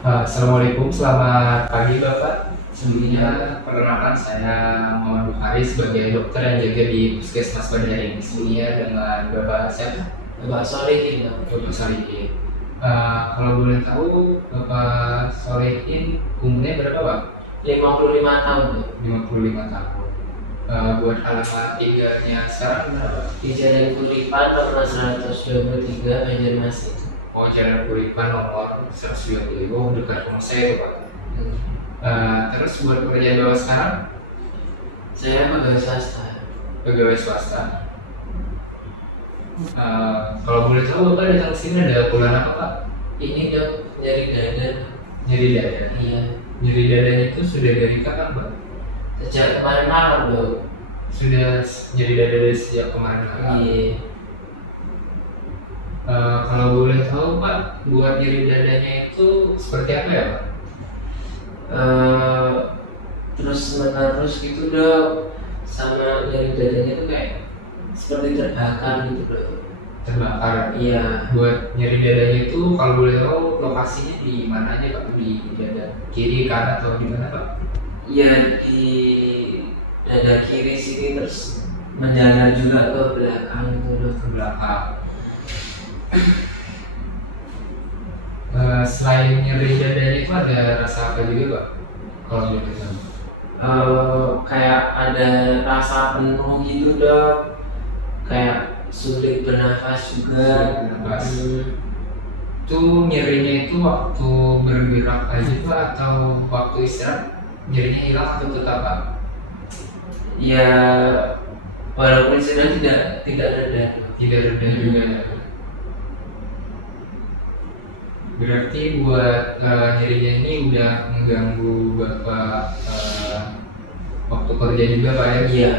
Assalamualaikum, selamat pagi Bapak. Sebelumnya perkenalkan saya Muhammad Bukhari sebagai dokter yang jaga di Puskesmas Bandari. Sebelumnya dengan Bapak siapa? Bapak Solihin, Bapak Solihin. Kalau boleh tahu Bapak Solihin umurnya berapa Pak? 55 tahun. 55 tahun. Buat alamat tinggalnya sekarang berapa? Di Jalan Kuripan nomor 123 Banjarmasin. Oh, Jalan Kuripan nomor 120. Oh, dekat rumah saya itu Pak. Terus buat pekerjaan Bapak sekarang? Saya pegawai swasta. Pegawai swasta. Kalau boleh tahu Bapak datang ke sini ada keluhan apa Pak? Ini dok, nyari dada. Nyeri dada. Iya. Nyeri dadanya itu sudah dari kapan Pak? Sejak kemarin malam dok. Sudah nyeri dada dari sejak kemarin malam. Iya. Kalau boleh tahu Pak, buat nyeri dadanya itu seperti apa ya Pak? Terus menerus gitu dok, sama nyari dadanya tuh kayak seperti terbakar gitu dok. Terbakar. Iya. Buat nyeri dadanya itu kalau boleh tahu lokasinya di mana aja Pak? Di dada kiri, kanan atau di mana Pak? Iya, di dada kiri sini terus menjalar juga ke belakang gitu dok. Ke belakang. Selain nyeri dadanya itu ada rasa apa juga Pak? Kalau boleh tahu. Kayak ada rasa penuh gitu dok, kayak sulit bernafas juga. Sulit bernafas. Itu nyerinya itu waktu bergerak aja Pak atau waktu istirahat nyerinya hilang atau tetap Pak? Ya walaupun sudah tidak reda. Tidak reda juga. Berarti buat nyerinya ini udah mengganggu Bapak waktu kerja juga Pak ya? Iya.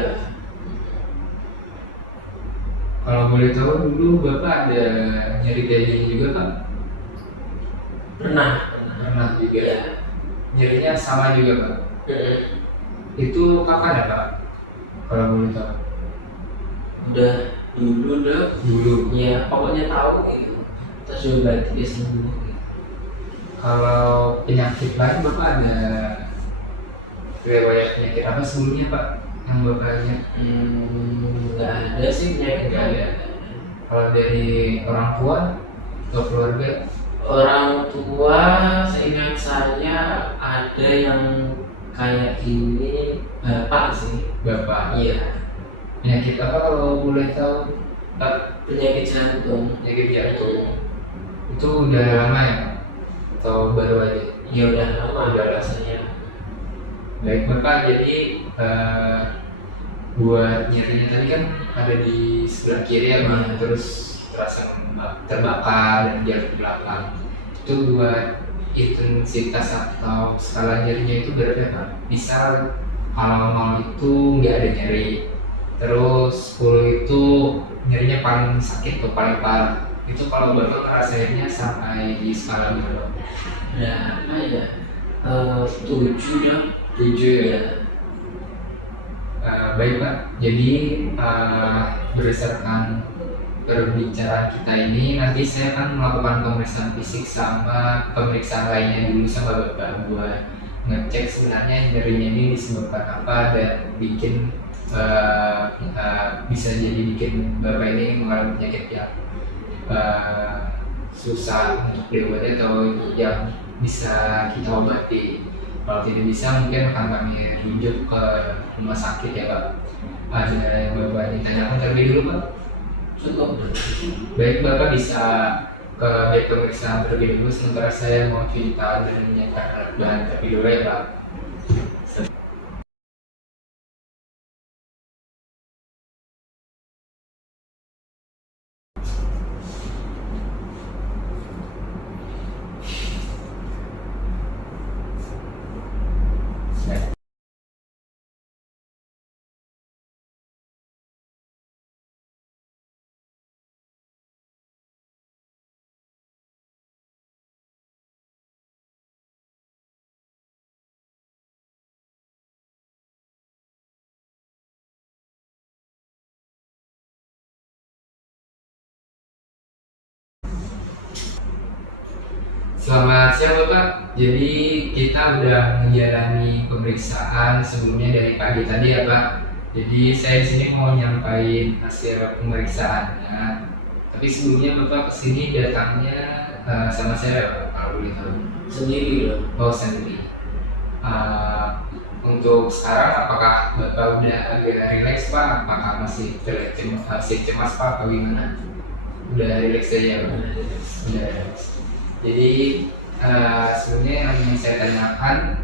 Kalau boleh tahu dulu Bapak ada nyeri dada juga Pak? Pernah. Pernah juga. Iya. Nyerinya sama juga Pak? Itu kapan ya Pak? Kalau boleh tahu. Udah dulu dok. Dulu. Ya pokoknya tahu gitu. Terus diobati dia sembuh gitu. Kalau penyakit lain Bapak ada riwayat penyakit apa sebelumnya Pak yang Bapak lihat? Nggak ada sih penyakit. Nggak ada. Kalau dari orang tua atau keluarga? Orang tua seingat saya ada yang kayak gini, bapak sih. Bapak. Iya. Penyakit apa kalau boleh tahu Pak? Penyakit jantung. Penyakit jantung. Itu udah lama ya Pak? Atau baru aja? Ya udah lama Udah lama. rasanya. Baik Bapak, jadi buat nyerinya tadi kan ada di sebelah kiri ya Pak, terus terasa terbakar dan jatuh ke belakang. Itu buat intensitas atau skala nyerinya itu berapa ya Pak? Misal kalau 0 itu nggak ada nyeri, terus 10 itu nyerinya paling sakit atau paling parah. Itu kalau Bapak ngerasainnya sampai di skala berapa? Berapa ya? 7 dong. 7 ya? Ya. Baik Pak, jadi berdasarkan perbicaraan kita ini nanti saya akan melakukan pemeriksaan fisik sama pemeriksaan lainnya dulu sama Bapak buat ngecek sebenarnya nyerinya ini disebabkan apa dan bikin bisa jadi bikin Bapak ini mengalami penyakit yang susah untuk diobati atau yang bisa kita obati. Kalau tidak bisa mungkin akan kami rujuk ke rumah sakit ya Pak. Ada yang Bapak ditanyakan terlebih dulu Pak? Cukup. Baik Bapak bisa ke baik pemeriksaan terlebih dulu sementara saya mau cuci tangan dan menyiapkan bahan terlebih dulu ya Pak. Selamat siang Bapak. Jadi kita udah menjalani pemeriksaan sebelumnya dari pagi tadi ya Pak. Jadi saya di sini mau nyampain hasil pemeriksaannya. Tapi sebelumnya Bapak kesini datangnya sama saya Pak, kalau boleh tahu. Sendiri loh. Oh sendiri. Eh, untuk sekarang apakah Bapak udah agak rileks Pak? Apakah masih cemas Pak? Apa gimana? Udah rileks aja Pak. Udah rileks. Jadi sebelumnya yang ingin saya tanyakan,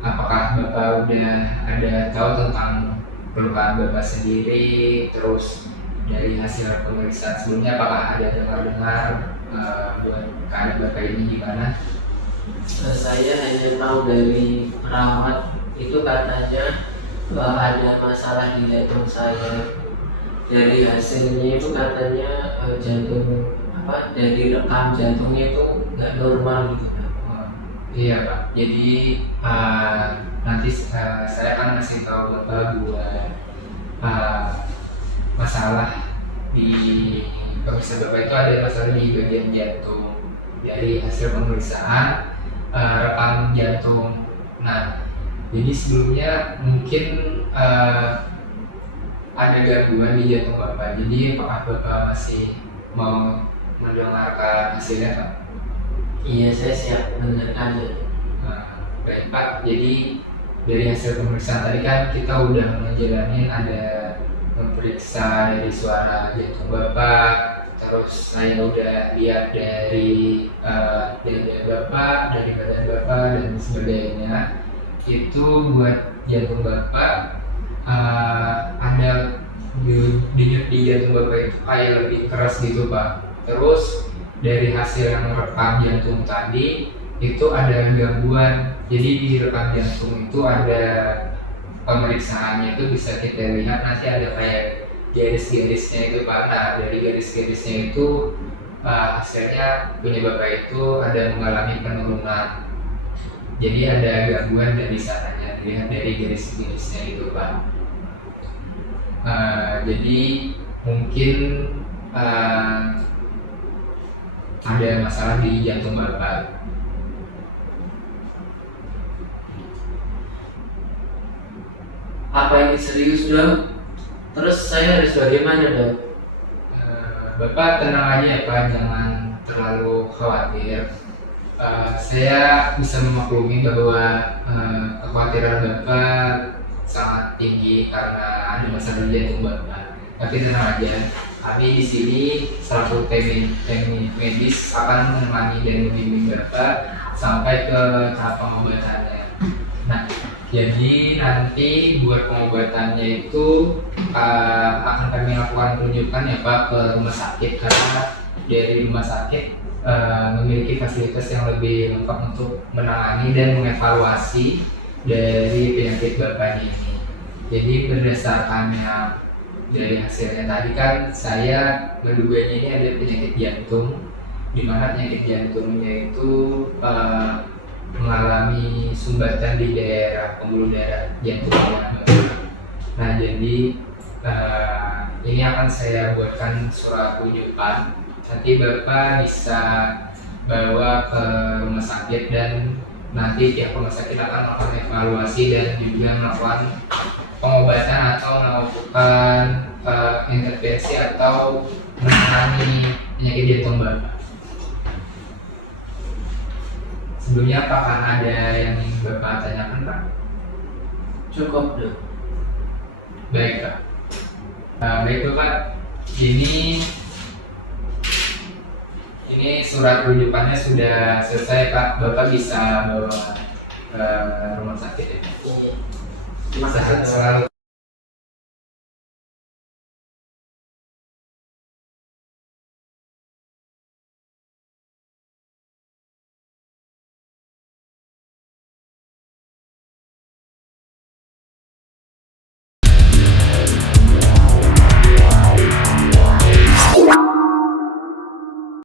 apakah Bapak udah ada tahu tentang keluhan Bapak sendiri, terus dari hasil pemeriksaan sebelumnya apakah ada dengar-dengar buat keadaan Bapak ini gimana? Saya hanya tahu dari perawat itu katanya ada masalah di jantung saya. Dari hasilnya itu katanya jantung dari rekam jantungnya itu nggak normal gitu Pak. Iya Pak. Jadi nanti saya akan kasih tahu Bapak buat masalah di pemeriksaan Bapak itu ada masalah di bagian jantung. Dari hasil pemeriksaan rekam jantung. Nah, jadi sebelumnya mungkin ada gangguan di jantung Bapak. Jadi apakah Bapak masih mau mendengarkan hasilnya Pak? Iya, saya siap mendengarkannya. Baik Pak, jadi dari hasil pemeriksaan tadi kan kita udah menjalani ada memeriksa dari suara jantung Bapak, terus saya udah lihat dari dada Bapak, dari badan Bapak dan sebagainya. Itu buat jantung Bapak ada denyut di jantung Bapak itu kayak lebih keras gitu Pak. Terus dari hasil yang rekam jantung tadi itu ada gangguan. Jadi di rekam jantung itu ada pemeriksaannya itu bisa kita lihat nanti ada kayak garis-garisnya itu Pak. Nah dari garis-garisnya itu hasilnya punya Bapak itu ada mengalami penurunan. Jadi ada gangguan dari sananya, dilihat dari garis-garisnya itu Pak. Jadi mungkin ada masalah di jantung Bapak. Apa ini serius dok? Terus saya harus bagaimana dok? Bapak tenang aja ya Pak, jangan terlalu khawatir. Saya bisa memaklumi bahwa kekhawatiran Bapak sangat tinggi karena ada masalah di jantung Bapak. Tapi tenang aja, kami di sini selaku tim medis akan menemani dan membimbing Bapak sampai ke tahap pengobatannya. Nah, jadi nanti buat pengobatannya itu akan kami lakukan rujukan ya Pak ke rumah sakit, karena dari rumah sakit memiliki fasilitas yang lebih lengkap untuk menangani dan mengevaluasi dari penyakit Bapak ini. Jadi berdasarkannya dari hasilnya tadi kan saya menduganya ini ada penyakit jantung, di mana penyakit jantungnya itu mengalami sumbatan di daerah pembuluh darah jantungnya Bapak. Nah jadi ini akan saya buatkan surat rujukan. Nanti Bapak bisa bawa ke rumah sakit dan nanti pihak rumah sakit akan melakukan evaluasi dan juga melakukan pengobatan atau melakukan intervensi atau menangani penyakit jantung Bapak. Sebelumnya apakah ada yang ingin Bapak tanyakan Pak? Cukup dok. Baik Pak. Baik Bapak, ini surat rujukannya sudah selesai Pak. Bapak bisa bawa ke rumah sakit ya. Iya. Sehat selalu.